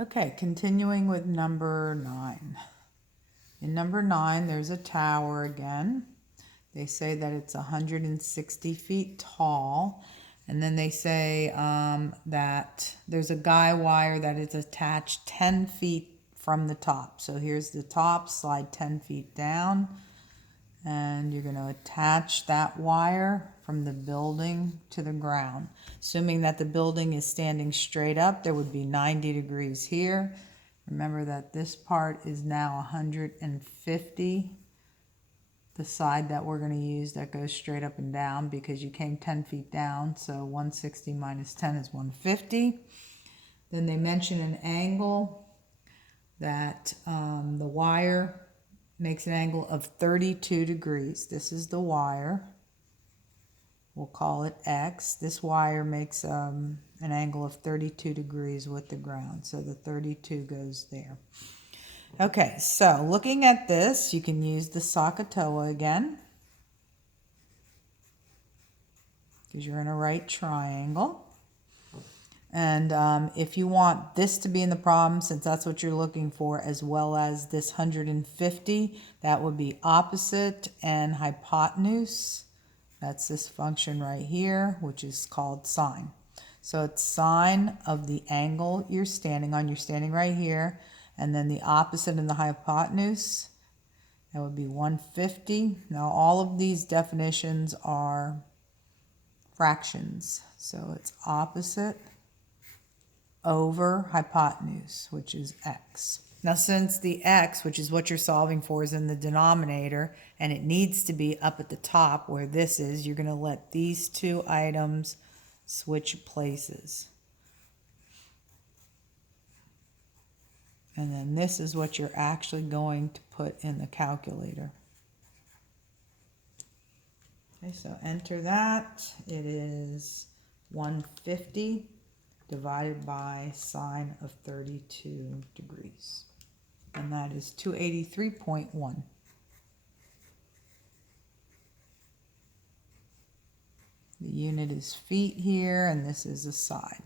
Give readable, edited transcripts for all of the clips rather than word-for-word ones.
Okay, continuing with number 9. In number 9, there's a tower again. They say that it's 160 feet tall. And then they say that there's a guy wire that is attached 10 feet from the top. So here's the top, slide 10 feet down. And you're going to attach that wire from the building to the ground. Assuming that the building is standing straight up, there would be 90 degrees here. Remember that this part is now 150, the side that we're going to use that goes straight up and down because you came 10 feet down, so 160 minus 10 is 150. Then they mention an angle that the wire makes an angle of 32 degrees. This is the wire. We'll call it X. This wire makes an angle of 32 degrees with the ground. So the 32 goes there. Okay, so looking at this, you can use the SOHCAHTOA again, because you're in a right triangle. And if you want this to be in the problem, since that's what you're looking for, as well as this 150, that would be opposite and hypotenuse. That's this function right here, which is called sine. So it's sine of the angle you're standing on. You're standing right here. And then the opposite and the hypotenuse, that would be 150. Now all of these definitions are fractions. So it's opposite over hypotenuse, which is x. Now since the x, which is what you're solving for, is in the denominator, and it needs to be up at the top where this is, you're going to let these two items switch places. And then this is what you're actually going to put in the calculator. Okay, so enter that. It is 150 divided by sine of 32 degrees. And that is 283.1. The unit is feet here, and this is a side.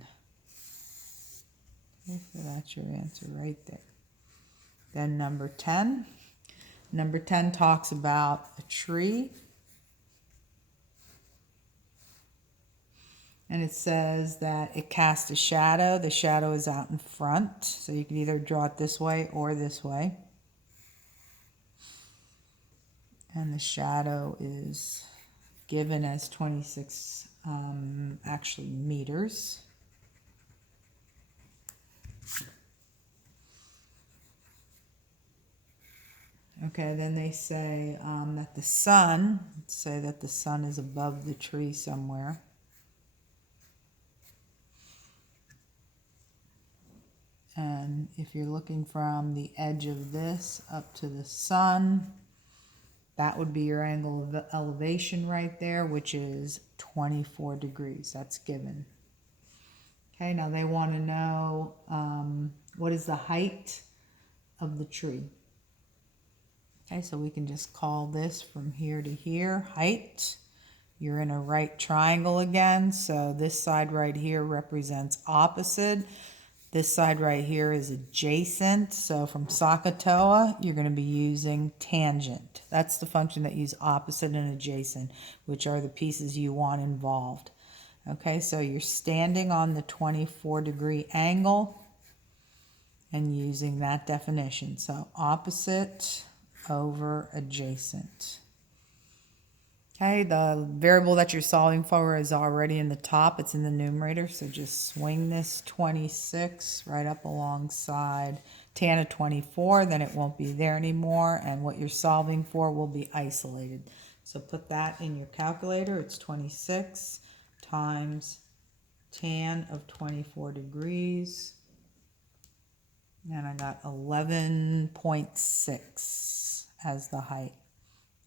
Okay, so that's your answer right there. Then number 10. Number 10 talks about a tree. And it says that it casts a shadow. The shadow is out in front. So you can either draw it this way or this way. And the shadow is given as 26 actually meters. Okay, then they say that the sun, let's say that the sun is above the tree somewhere. And if you're looking from the edge of this up to the sun, that would be your angle of elevation right there, which is 24 degrees. That's given. Okay, now they want to know what is the height of the tree. Okay, so we can just call this from here to here, height. You're in a right triangle again, so this side right here represents opposite. This side right here is adjacent. So from SOHCAHTOA, you're going to be using tangent. That's the function that uses opposite and adjacent, which are the pieces you want involved. Okay, so you're standing on the 24-degree angle and using that definition. So opposite over adjacent. Okay, the variable that you're solving for is already in the top. It's in the numerator, so just swing this 26 right up alongside tan of 24. Then it won't be there anymore, and what you're solving for will be isolated. So put that in your calculator. It's 26 times tan of 24 degrees. And I got 11.6 as the height,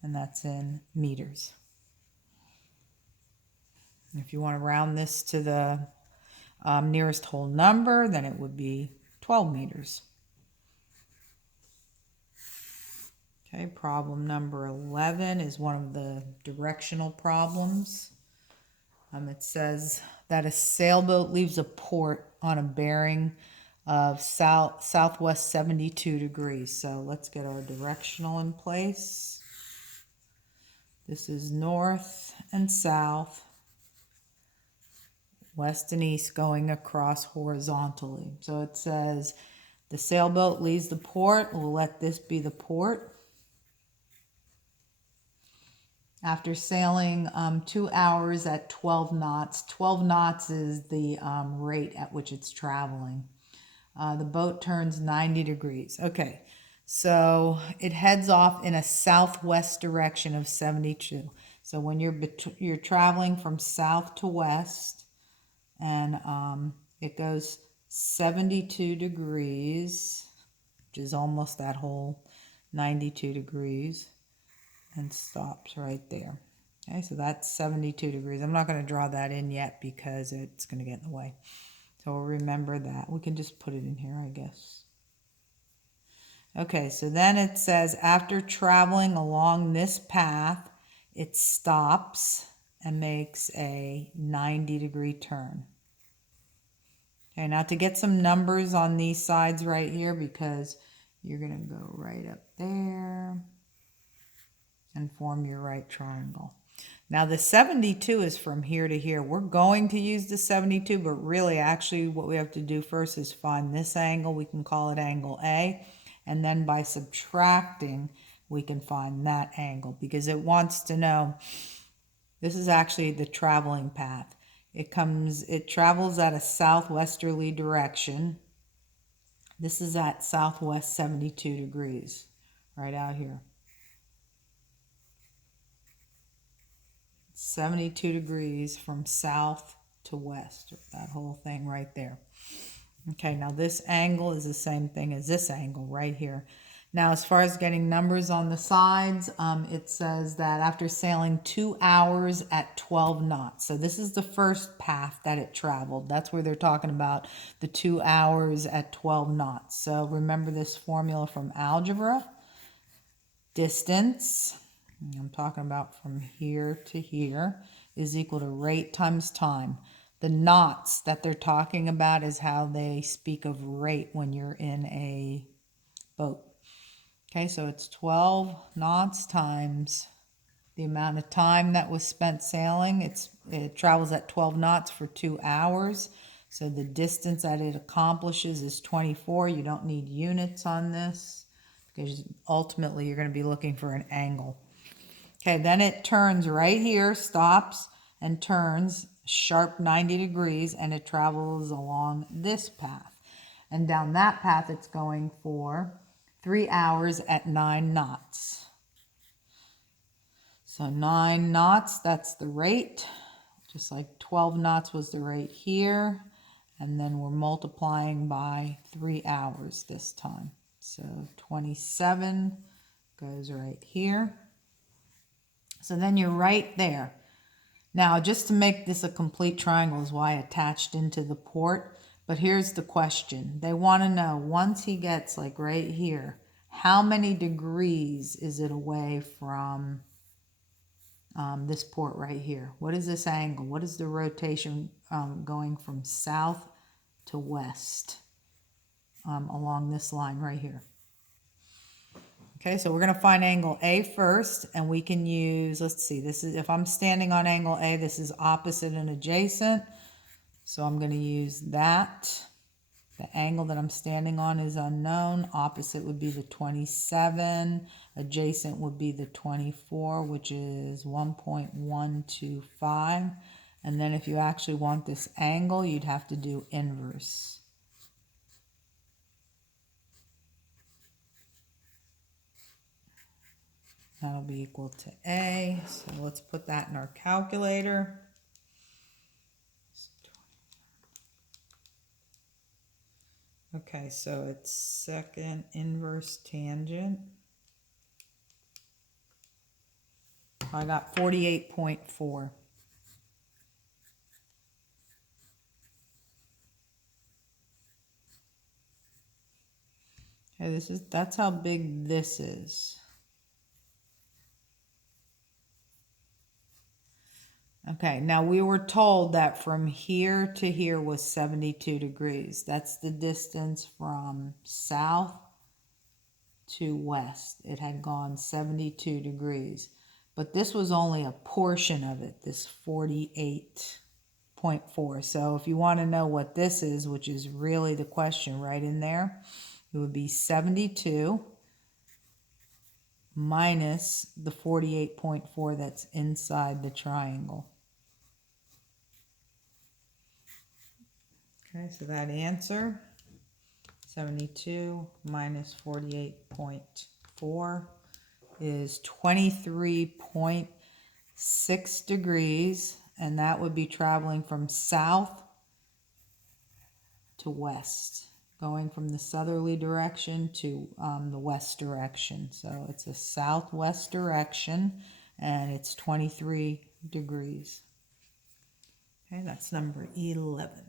and that's in meters. If you want to round this to the nearest whole number, then it would be 12 meters. Okay, problem number 11 is one of the directional problems. It says that a sailboat leaves a port on a bearing of southwest 72 degrees. So let's get our directional in place. This is north and south, west and east going across horizontally. So it says the sailboat leaves the port. We'll let this be the port. After sailing 2 hours at 12 knots. 12 knots is the rate at which it's traveling. The boat turns 90 degrees. Okay, so it heads off in a southwest direction of 72. So when you're traveling from south to west, and it goes 72 degrees, which is almost that whole 92 degrees, and stops right there. Okay, so that's 72 degrees. I'm not going to draw that in yet because it's going to get in the way. So we'll remember that. We can just put it in here, I guess. Okay, so then it says after traveling along this path, it stops and makes a 90-degree turn. Okay, now to get some numbers on these sides right here, because you're going to go right up there and form your right triangle. Now the 72 is from here to here. We're going to use the 72, but really actually what we have to do first is find this angle. We can call it angle A. And then by subtracting, we can find that angle because it wants to know, this is actually the traveling path. It travels at a southwesterly direction. This is at southwest 72 degrees, right out here. 72 degrees from south to west, that whole thing right there. Okay, now this angle is the same thing as this angle right here. Now, as far as getting numbers on the sides, it says that after sailing 2 hours at 12 knots. So this is the first path that it traveled. That's where they're talking about the 2 hours at 12 knots. So remember this formula from algebra. Distance, I'm talking about from here to here, is equal to rate times time. The knots that they're talking about is how they speak of rate when you're in a boat. Okay, so it's 12 knots times the amount of time that was spent sailing. It travels at 12 knots for 2 hours. So the distance that it accomplishes is 24. You don't need units on this because ultimately you're going to be looking for an angle. Okay, then it turns right here, stops and turns sharp 90 degrees, and it travels along this path. And down that path it's going for 3 hours at 9 knots. So 9 knots, that's the rate, just like 12 knots was the rate here. And then we're multiplying by 3 hours this time. So 27 goes right here. So then you're right there. Now, just to make this a complete triangle is why I attached into the port. But here's the question. They want to know, once he gets like right here, how many degrees is it away from this port right here? What is this angle? What is the rotation going from south to west along this line right here? Okay, so we're going to find angle A first, and we can use, let's see, this is, if I'm standing on angle A, this is opposite and adjacent. So I'm going to use that. The angle that I'm standing on is unknown. Opposite would be the 27. Adjacent would be the 24, which is 1.125. And then if you actually want this angle, you'd have to do inverse. That'll be equal to A. So let's put that in our calculator. Okay, so it's second inverse tangent. I got 48.4. Okay, that's how big this is. Okay, now we were told that from here to here was 72 degrees. That's the distance from south to west. It had gone 72 degrees. But this was only a portion of it, this 48.4. So if you want to know what this is, which is really the question right in there, it would be 72 minus the 48.4 that's inside the triangle. Okay, so that answer, 72 minus 48.4 is 23.6 degrees, and that would be traveling from south to west, going from the southerly direction to the west direction. So it's a southwest direction, and it's 23 degrees. Okay, that's number 11.